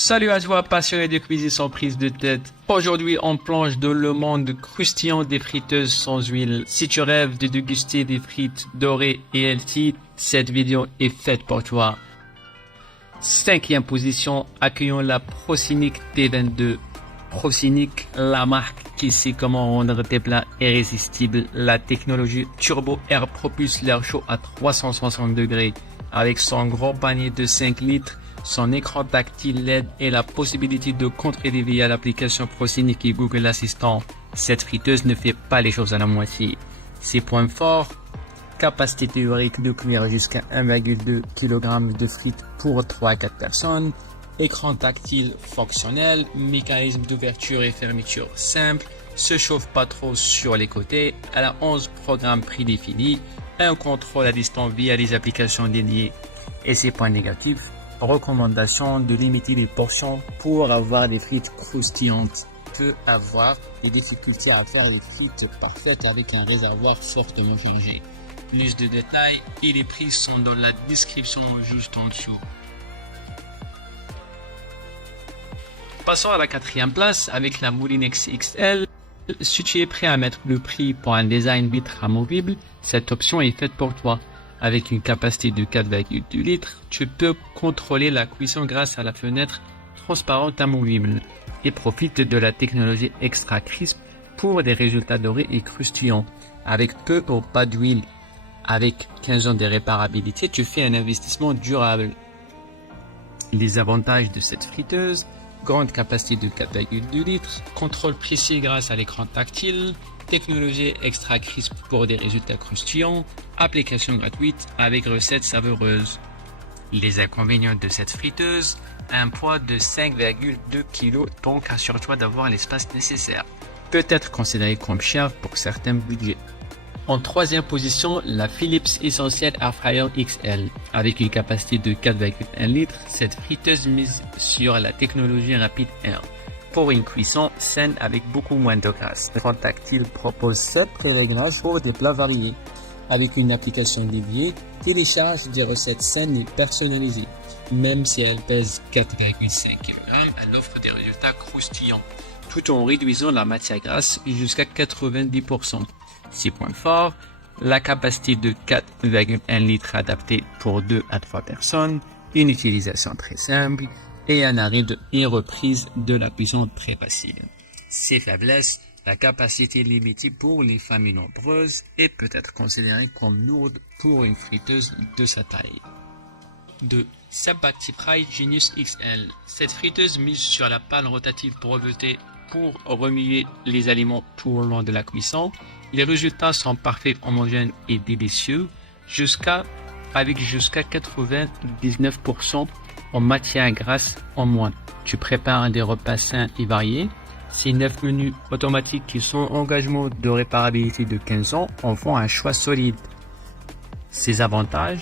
Salut à toi, passionné de cuisine sans prise de tête. Aujourd'hui, on plonge dans le monde croustillant des friteuses sans huile. Si tu rêves de déguster des frites dorées et healthy, cette vidéo est faite pour toi. Cinquième position, accueillons la Procinic T22. Procinic, la marque qui sait comment rendre tes plats irrésistibles. La technologie Turbo Air propulse l'air chaud à 360 degrés. Avec son gros panier de 5 litres, son écran tactile LED et la possibilité de contrôler via l'application Procinic et Google Assistant, cette friteuse ne fait pas les choses à la moitié. Ses points forts: capacité théorique de cuire jusqu'à 1,2 kg de frites pour 3 à 4 personnes, écran tactile fonctionnel, mécanisme d'ouverture et fermeture simple, se chauffe pas trop sur les côtés, elle a 11 programmes prédéfinis, un contrôle à distance via les applications dédiées. Et ses points négatifs: recommandation de limiter les portions pour avoir des frites croustillantes. Peut avoir des difficultés à faire des frites parfaites avec un réservoir fortement chargé. Plus de détails et les prix sont dans la description juste en dessous. Passons à la quatrième place avec la Moulinex XL. Si tu es prêt à mettre le prix pour un design vitre amovible, cette option est faite pour toi. Avec une capacité de 4,2 litres, tu peux contrôler la cuisson grâce à la fenêtre transparente amovible et profite de la technologie Extra Crisp pour des résultats dorés et croustillants. Avec peu ou pas d'huile, avec 15 ans de réparabilité, tu fais un investissement durable. Les avantages de cette friteuse: grande capacité de 4,2 litres, contrôle précis grâce à l'écran tactile, technologie Extra Crisp pour des résultats croustillants, application gratuite avec recettes savoureuses. Les inconvénients de cette friteuse: un poids de 5,2 kg, donc assure-toi d'avoir l'espace nécessaire. Peut être considéré comme cher pour certains budgets. En troisième position, la Philips Essentiel Air Fryer XL. Avec une capacité de 4,1 litres, cette friteuse mise sur la technologie Rapid Air pour une cuisson saine avec beaucoup moins de graisse. L'écran tactile propose 7 pré-réglages pour des plats variés. Avec une application dédiée, télécharge des recettes saines et personnalisées. Même si elle pèse 4,5 kg, elle offre des résultats croustillants, tout en réduisant la matière grasse jusqu'à 90%. Ses points forts: la capacité de 4,1 litres adaptée pour 2 à 3 personnes, une utilisation très simple et un arrêt et reprise de la cuisson très facile. Ses faiblesses: la capacité limitée pour les familles nombreuses et peut être considérée comme lourde pour une friteuse de sa taille. 2. Sabati Fry Genius XL. Cette friteuse mise sur la pâle rotative pour remuer les aliments tout au long de la cuisson. Les résultats sont parfaits, homogènes et délicieux, avec jusqu'à 99% en matière grasse en moins. Tu prépares des repas sains et variés. Ces 9 menus automatiques qui sont engagement de réparabilité de 15 ans en font un choix solide. Ses avantages: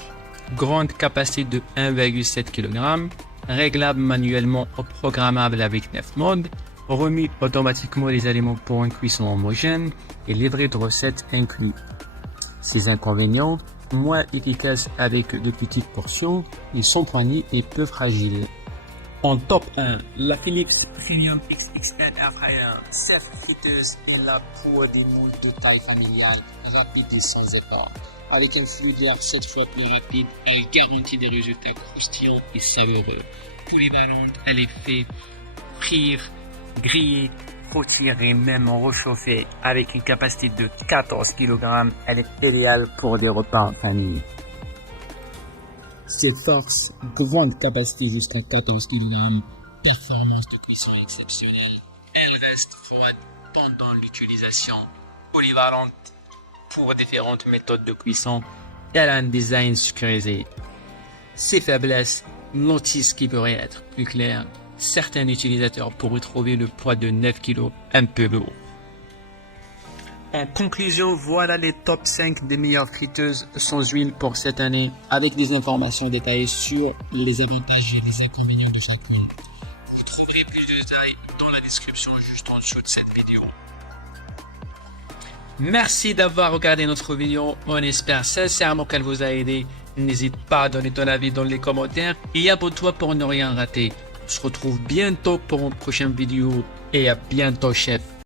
grande capacité de 1,7 kg, réglable manuellement ou programmable avec 9 modes, remis automatiquement les aliments pour une cuisson homogène et livret de recettes inclus. Ses inconvénients: moins efficace avec de petites portions, ils sont poignés et peu fragiles. En top 1, la Philips Premium XXL Air Fryer. Cette friteuse est là pour des moules de taille familiale, rapide et sans effort. Avec un flux d'air 7 fois plus rapide, elle garantit des résultats croustillants et savoureux. Polyvalente, elle est faite frire, griller, rôtir et même réchauffer. Avec une capacité de 14 kg, elle est idéale pour des repas en famille. Cette force, grande capacité jusqu'à 14 kg, performance de cuisson exceptionnelle. Elle reste froide pendant l'utilisation. Polyvalente pour différentes méthodes de cuisson. Elle a un design sécurisé. Ses faiblesses: notice qui pourrait être plus claire. Certains utilisateurs pourraient trouver le poids de 9 kg un peu lourd. En conclusion, voilà les top 5 des meilleures friteuses sans huile pour cette année, avec des informations détaillées sur les avantages et les inconvénients de chacune. Vous trouverez plus de détails dans la description juste en dessous de cette vidéo. Merci d'avoir regardé notre vidéo, on espère sincèrement qu'elle vous a aidé. N'hésite pas à donner ton avis dans les commentaires et abonne-toi pour ne rien rater. On se retrouve bientôt pour une prochaine vidéo et à bientôt chef.